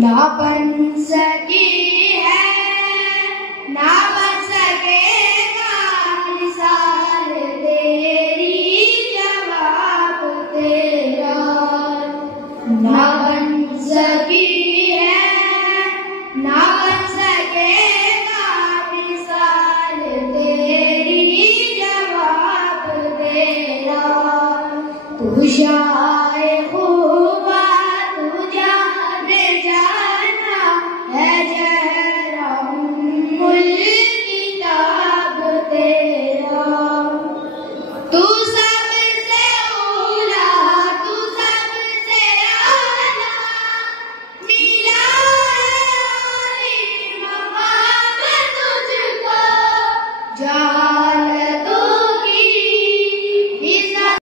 ना बन सकी है, ना बन सकेगा मिसाल तेरी, जवाब तेरा। ना बन सकी है, ना बन सकेगा मिसाल तेरी, जवाब तेरा। तू शाए खूबा तू जाने जाना है, जहरा उम्मुल किताब तेरा। तू सबसे औला, तू सबसे आला, मिला है मकाम तुझको, जा